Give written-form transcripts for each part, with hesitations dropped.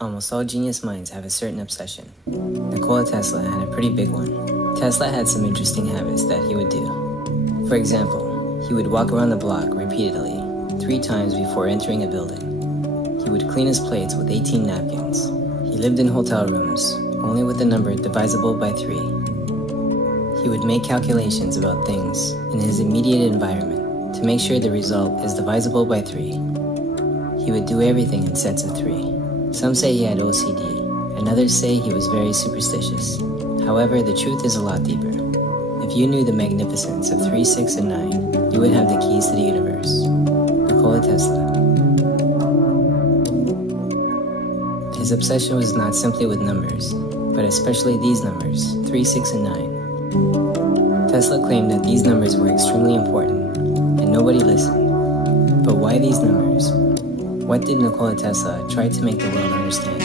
Almost all genius minds have a certain obsession. Nikola Tesla had a pretty big one. Tesla had some interesting habits that he would do. For example, he would walk around the block repeatedly, 3 times before entering a building. He would clean his plates with 18 napkins. He lived in hotel rooms, only with the number divisible by 3. He would make calculations about things in his immediate environment to make sure the result is divisible by 3. He would do everything in sets of 3. Some say he had OCD, and others say he was very superstitious. However, the truth is a lot deeper. If you knew the magnificence of 3, 6, and 9, you would have the keys to the universe. Nikola Tesla. His obsession was not simply with numbers, but especially these numbers, 3, 6, and 9. Tesla claimed that these numbers were extremely important, and nobody listened. But why these numbers? What did Nikola Tesla try to make the world understand?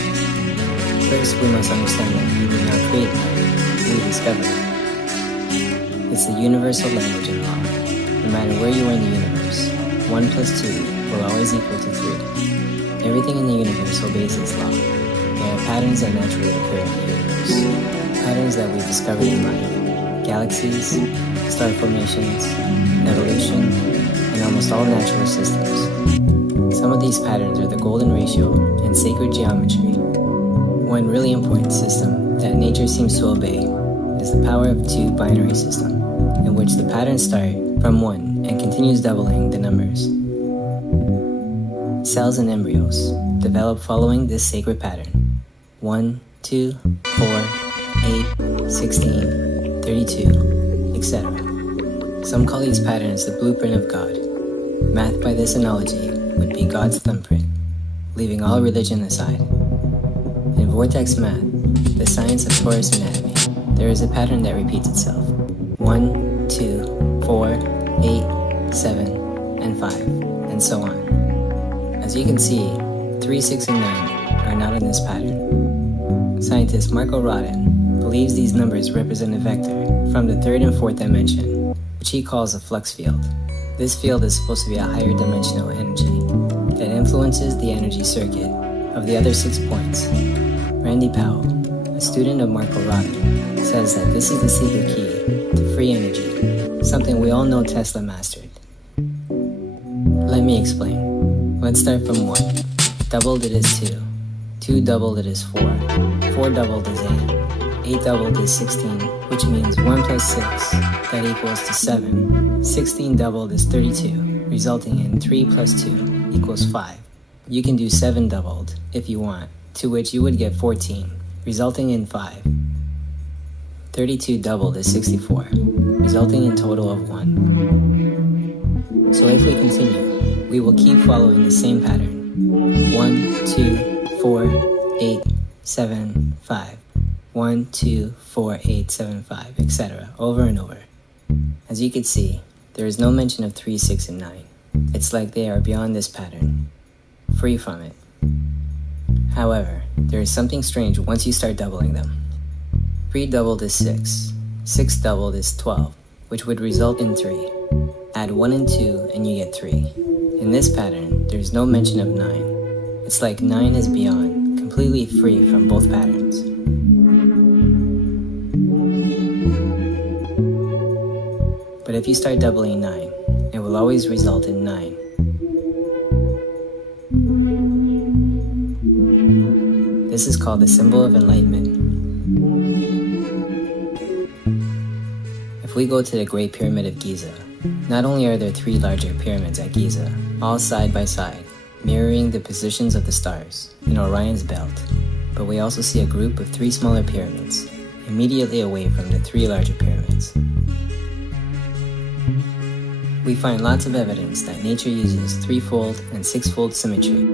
First, we must understand that he did not create matter, he discovered it. It's the universal language of law. No matter where you are in the universe, 1 plus 2 will always equal to 3. Everything in the universe obeys this law. There are patterns that naturally occur in the universe. Patterns that we discovered in life. Galaxies, star formations, evolution, and almost all natural systems. Some of these patterns are the golden ratio and sacred geometry. One really important system that nature seems to obey is the power of 2 binary system, in which the patterns start from 1 and continues doubling the numbers. Cells and embryos develop following this sacred pattern. 1, 2, 4, 8, 16, 32, etc. Some call these patterns the blueprint of God. Math by this analogy would be God's thumbprint, leaving all religion aside. In vortex math, the science of torus anatomy, there is a pattern that repeats itself. 1, 2, 4, 8, 7, and 5, and so on. As you can see, 3, 6, and 9 are not in this pattern. Scientist Marco Rodin believes these numbers represent a vector from the 3rd and 4th dimension, which he calls a flux field. This field is supposed to be a higher dimensional energy that influences the energy circuit of the other 6 points. Randy Powell, a student of Marco Rodin, says that this is the secret key to free energy, something we all know Tesla mastered. Let me explain. Let's start from 1. Doubled it is 2. 2 doubled it is 4. 4 doubled is 8. 8 doubled is 16, which means 1 plus 6, that equals to 7. 16 doubled is 32, resulting in 3 plus 2 equals 5. You can do 7 doubled if you want, to which you would get 14, resulting in 5. 32 doubled is 64, resulting in total of 1. So if we continue, we will keep following the same pattern. 1, 2, 4, 8, 7, 5. 1, 2, 4, 8, 7, 5, etc. over and over. As you can see, there is no mention of 3, 6, and 9. It's like they are beyond this pattern, free from it. However, there is something strange once you start doubling them. 3 doubled is 6. 6 doubled is 12, which would result in 3. Add 1 and 2 and you get 3. In this pattern, there is no mention of 9. It's like 9 is beyond, completely free from both patterns. But if you start doubling 9, it will always result in 9. This is called the symbol of enlightenment. If we go to the Great Pyramid of Giza, not only are there 3 larger pyramids at Giza, all side by side, mirroring the positions of the stars in Orion's belt, but we also see a group of 3 smaller pyramids, immediately away from the 3 larger pyramids. We find lots of evidence that nature uses 3-fold and 6-fold symmetry.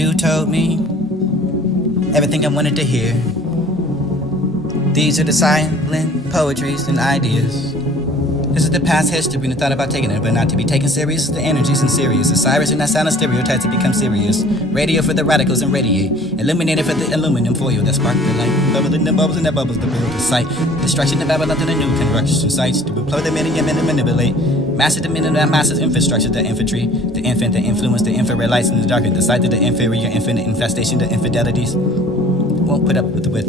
You told me everything I wanted to hear. These are the silent poetries and ideas. This is the past history and the thought about taking it, but not to be taken serious. The energies and serious. The sirens and that sound of stereotypes to become serious. Radio for the radicals and radiate. Illuminated for the aluminum foil that spark the light. Bubbling the bubbles and that bubbles the build the sight. Destruction of Babylon to the new construction sites. To employ the many and manipulate. Master the minute that masses infrastructure, the infantry, the infant, the influence, the infrared lights in the dark, and the sight of the inferior, infinite infestation, the infidelities. Won't put up with the width.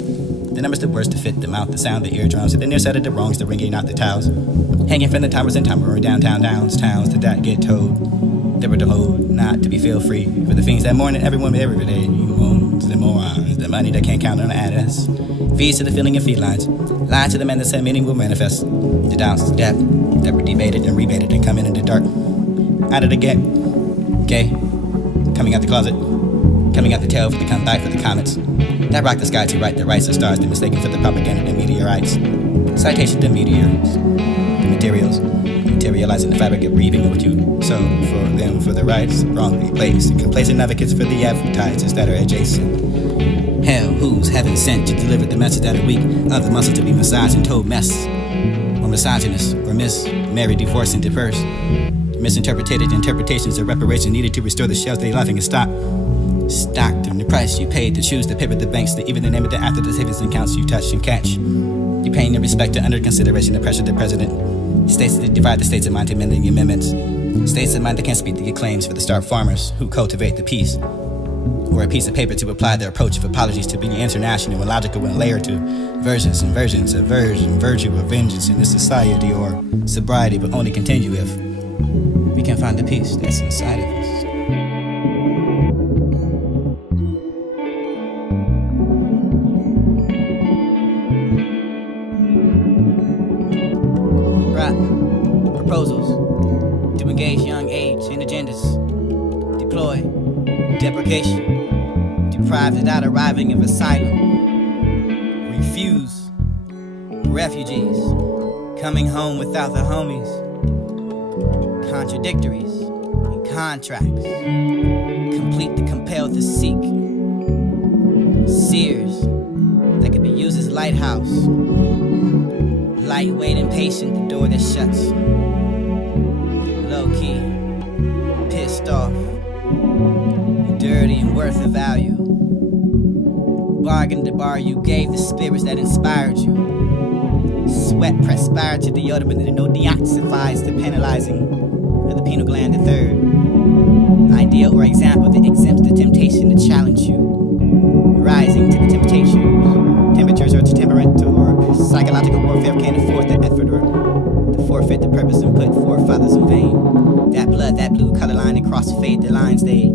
The numbers, the words to fit the mouth, the sound, the eardrums, the near side of the wrongs, the ringing out the towels. Hanging from the timers and timer downtown downs, towns to that get told. They were to hold, not to be feel free. For the things that mourn everyone every day. Moans, the morons, the money that can't count on the address. Fees to the feeling of felines. Lies to the men that said meaning will manifest. The doubts, the depth, that were debated and rebated and coming in the dark. Out of the gate. Gay. Coming out the closet. Coming out the tail for the come back for the comets. That rock the sky to right the rights of stars, the mistaken for the propaganda, the meteorites. Citation the meteors, the materials, materializing the fabric of breathing what you sow for them for the rights, wrongly placed, and complacent advocates for the advertisers that are adjacent. Hell, who's heaven sent to deliver the message that are weak of the muscle to be massaged and told mess, or misogynist, or married, divorced, and dispersed. Misinterpreted interpretations of reparation needed to restore the shells they laughing and stop. Stocked in the price you paid to choose the paper, the banks, the even the name of the after the savings accounts you touch and catch. You paying the respect to under consideration the pressure the president. States that divide the states of mind to amending amendments. States of mind that can't speak the claims for the starved farmers who cultivate the peace. Or a piece of paper to apply their approach of apologies to be international and logical and layered to versions and versions of version, virtue of vengeance in this society or sobriety, but only continue if we can find the peace that's inside of us. Proposals to engage young age in agendas, deploy deprecation, deprived without arriving of asylum, refuse refugees, coming home without the homies, contradictories and contracts, complete the compelled to seek, seers that could be used as lighthouse, lightweight and patient, the door that shuts. Low-key, pissed off, dirty and worth of value. Bargained the bar you gave the spirits that inspired you. Sweat perspired to deodorant and no deoxifies the penalizing of the pineal gland, the third. Ideal or example that exempts the temptation to challenge you. Rising to the temperatures or to temperamental or psychological warfare can't afford the effort or to forfeit the purpose and put forefathers in vain. That blood, that blue color line and cross fade the lines they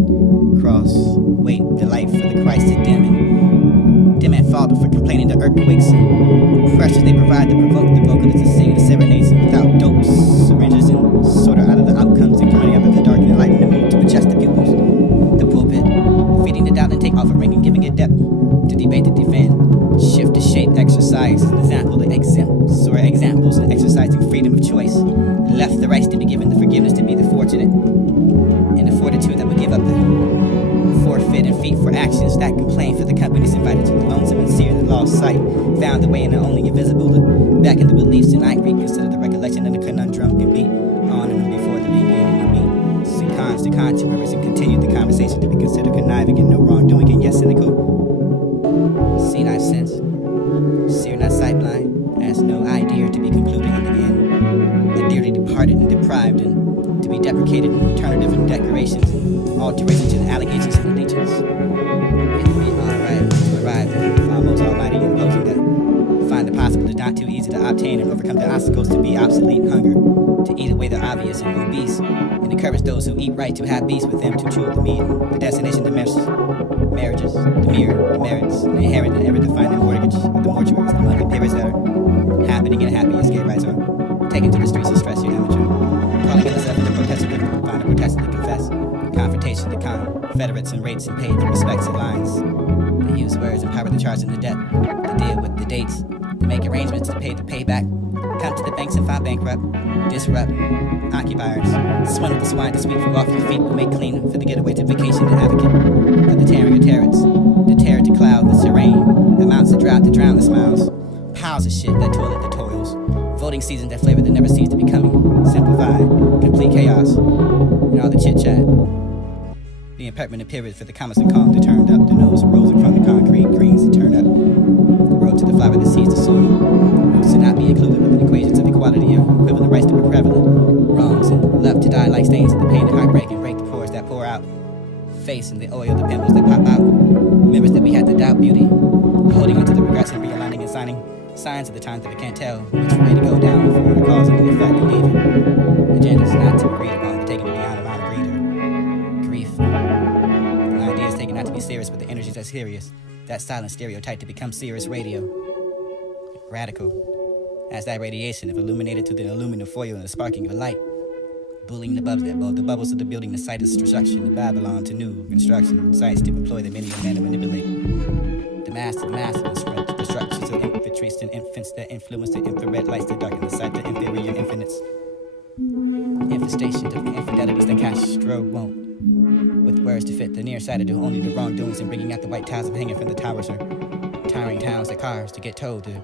cross. Wait the light for the Christ to dim and father for complaining to earthquakes and pressures they provide to provoke the vocalists to sing the serenades without dopes, syringes and sort of out of the outcomes and coming out of the dark and light in the mood to adjust the pupils. The pulpit, feeding the doubt and take off a ring and giving it depth to debate to defend, shift to shape, exercise, an example of exempts or examples of exercising freedom of choice, left the rights to be given, the forgiveness to be the fortunate, and the fortitude that would give up the forfeit and feet for actions that complain for the companies invited to the lonesome and seer the lost sight, found the way in the only invisible, back in the beliefs and I reconsider the recollection and the conundrum and beat on and before the beginning of me. And cons to controversies and continue the conversation to be considered conniving and no wrongdoing and yet cynical. See not sense, seer not sightblind, as no idea to be concluded in the end. The dearly departed and deprived and to be deprecated in alternative and decorations and alterations to the allegations and allegiance. If we are right to arrive at almost almighty imposing that find the possible is not too easy to obtain and overcome the obstacles to be obsolete and hunger, to eat away the obvious and obese, and encourage those who eat right to have peace with them to chew the meat, the destination to marriages, the mirror, the merits, the inherent and ever-defining mortgage of the mortuaries, the monthly periods that are happening and happy as gay rights are taken to the streets to stress your amateur. Calling yourself into protester to find a protester to confess. Confrontation to confederates and rates and paid the respects and lines. They use words and power to charge in the debt, to deal with the dates, to make arrangements to pay the payback. Come to the banks and file bankrupt, disrupt occupiers, swindle the swine to sweep you off your feet, make clean for the getaway to vacation, the advocate of the tearing of terrors, the terror to cloud the serene, amounts of drought to drown the smiles, piles of shit that toilet the toils, voting season that flavor that never seems to be coming, simplified, complete chaos, and all the chit chat. The impermanent period for the commas and calm to turned up, the nose rose in front of concrete, greens to turn up, the road to the flower that sees the soil, roots to not be included within equations of equality and equivalent rights to be prevalent, wrongs and love to die like stains of the pain and heartbreak and break the pores that pour out, face and the oil, the pimples that pop out, members that we had to doubt beauty, holding on to the regrets and realigning and signing signs of the times that we can't tell which way to go down for the cause and the effect and even agendas not to agreed upon, but taken beyond amount of greed or grief. The ideas taken not to be serious, but the energies that's serious. That silent stereotype to become serious radio. Radical. As that radiation of illuminated to the aluminum foil and the sparking of a light. Bullying the bubbles that bulb, the bubbles of the building, the site of destruction, the Babylon to new construction, sites to employ the many of man to manipulate. The mass of masses, the structures of infantries and infants that influence the infrared lights that darken the sight, the inferior infinites. Infestation of the infidelities that Castro won't. With words to fit the near side of do only the wrongdoings and bringing out the white tiles of hanging from the towers or tiring towns that cars to get told to.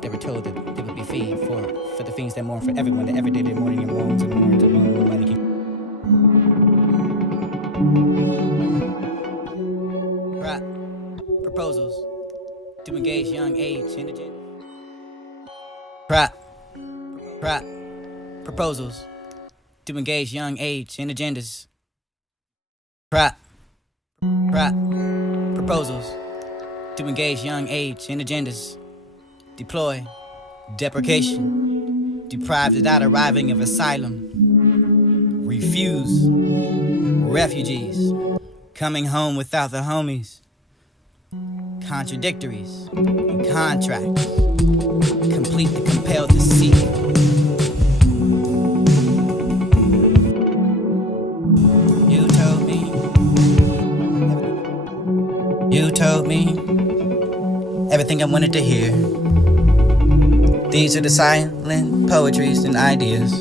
They were told that they would be fee for the things that mourn for everyone, that every day they're mourning and mourns and mourns and mourns and mourning. Right. Proposals to engage young age in agenda. Right. Proposals to engage young age in agendas. Right. Proposals to engage young age in agendas. Deploy, deprecation, deprived without arriving of asylum, refuse, refugees, coming home without the homies, contradictories, and contracts, complete the compelled to seek. You told me everything I wanted to hear. These are the silent poetries and ideas.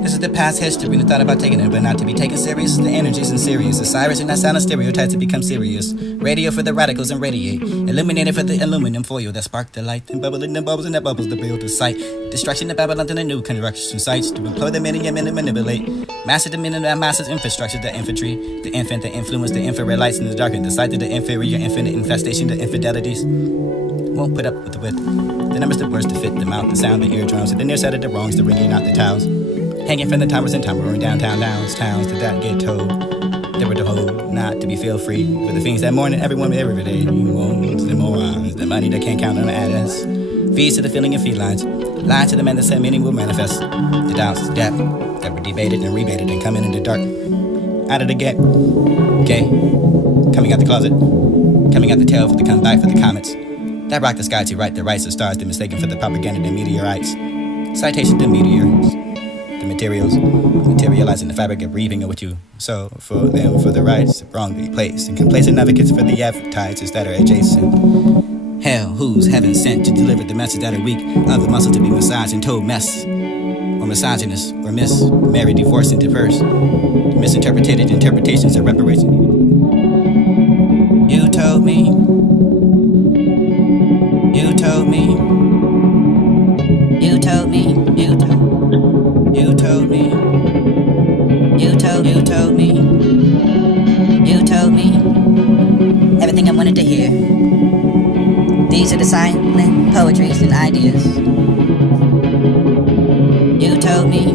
This is the past history and the thought about taking it, but not to be taken serious. The energies and serious. The sirens and that sound of stereotypes to become serious. Radio for the radicals and radiate. Illuminated for the aluminum foil that spark the light. And bubbling the bubbles and that bubbles the build the sight. Destruction the Babylon to the new construction sites. To employ the many and men to manipulate. Master the men and that masses infrastructure. The infantry. The infant, the influence, the infrared lights in the darkened. The sight of the inferior infinite infestation. The infidelities. Won't put up with the width. The numbers, the words to fit the mouth, the sound, the eardrums, the near side of the wrongs, the ringing out the towels. Hanging from the towers and towering downtown towns to that get told. They were told not to be feel free for the things that mourn everyone every day. Wounds and morons, the money that can't count on the address. Fees to the feeling of felines. Lies to the men that said meaning will manifest. The doubts, the depth that were debated and rebated and coming in the dark. Out of the gate. Gay. Coming out the closet. Coming out the tail for the come back for the comets. That rock the sky to right the rights of stars, the mistaken for the propaganda, the meteorites. Citation to meteors. The materials, materializing the fabric of breathing of what you sow for them for the rights wrongly placed, and complacent advocates for the advertisers that are adjacent. Hell, who's heaven sent to deliver the message that are weak of the muscle to be massaged and told mess, or misogynist, or married, divorced, and dispersed. Misinterpreted interpretations of reparation. You told me. You told me. You told me. You told me. You told me. You told me. You told me everything I wanted to hear. These are the silent poetries and ideas. You told me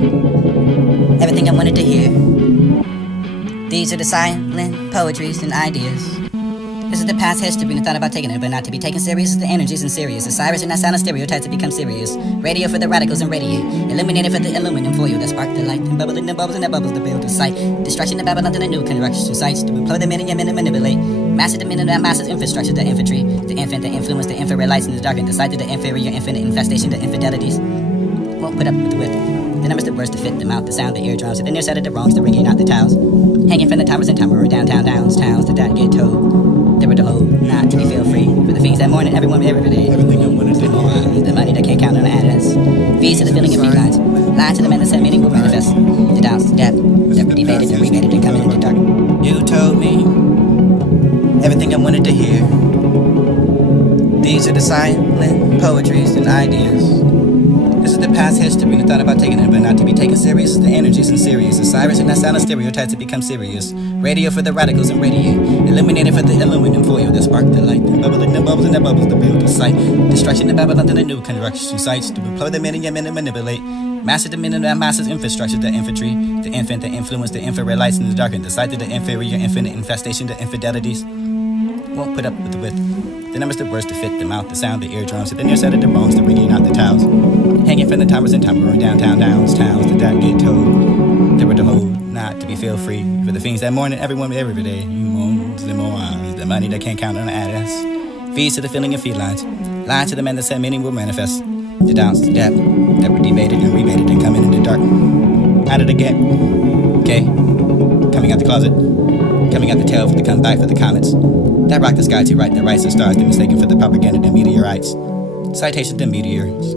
everything I wanted to hear. These are the silent poetries and ideas. This is the past history and the thought about taking it, but not to be taken serious. The energies and serious. The sirens and that sound of stereotypes to become serious. Radio for the radicals and radiate. Illuminated for the aluminum foil that spark the light. And bubbling the bubbles and that bubbles the build the sight. Destruction of Babylon to the new construction sites. To employ the men and men to manipulate. Master the men and that masses infrastructure. The infantry. The infant, the influence, the infrared lights in the darkened. The sight of the inferior infinite infestation. The infidelities. Won't put up with the width. The numbers, the words to fit the mouth, the sound, the eardrums, the near side of the wrongs, the ringing out the towels. Hanging from the towers and towering downtown towns to that get told. They were told not to be feel free for the things that mourn everyone every day. Everything I wanted to know. The money that can't count on the address. Feeds to the feeling of felines. Lies to the men that said meaning will manifest. The doubts, the depth, that were debated and rebated and coming into dark. You told me everything I wanted to hear. These are the silent poetries and ideas. This is the past history. I thought about taking it, but not to be taken serious. The energies and serious. The sirens and that silent stereotypes to become serious. Radio for the radicals and radiate. Illuminated for the illuminant foil that spark the light. And bubble in the bubbles and the bubbles to build the sight. Destruction to Babylon to the new construction sites. To employ the men and men and manipulate. Master the men and the masses infrastructure, the infantry. The infant, the influence, the infrared lights in the dark. And the sight of the inferior infinite infestation, the infidelities. Won't put up with the width. The numbers, the words to fit the mouth, the sound, the eardrums, to the near side of the bones, the ringing out the towels. Hanging from the towers and towering downtown towns, did that get told? They were told not to be feel free for the things that morning, everyone every day. You moans, the morons, the money that can't count on the address. Feeds to the feeling of felines. Lies to the men that said meaning will manifest. The doubts, the depth, that were debated and rebated and coming in the dark. Out of the gate. Okay. Coming out the closet. Coming out the tail for the come back for the comets. That rock the sky to right the rights of stars, the mistaken for the propaganda, the meteorites. Citations, the meteors.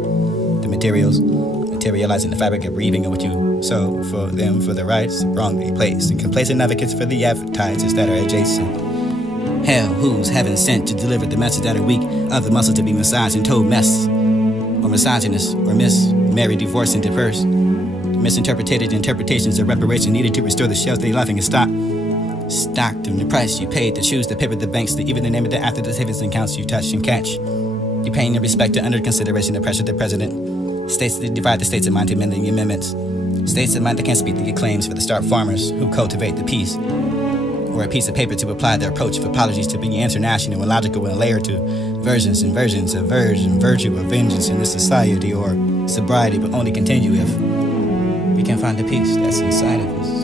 The materials. Materializing the fabric of breathing of what you sow for them for the rights wrongly placed. And complacent advocates for the advertisers that are adjacent. Hell, who's heaven sent to deliver the message that are weak of the muscles to be massaged and told mess. Or misogynist, or married, divorced, and diverse. Misinterpreted interpretations of reparation needed to restore the shells they laughing and stop. Stocked in the price you paid to choose the paper, the banks, to even the name of the after the savings and counts you touch and catch. You paying your respect to under consideration to pressure the president. States that divide the states of mind to amend the amendments. States of mind that can't speak the claims for the start farmers who cultivate the peace. Or a piece of paper to apply their approach of apologies to be international and logical and layered to versions and versions of version, virtue of vengeance in this society or sobriety, but only continue if we can find the peace that's inside of us.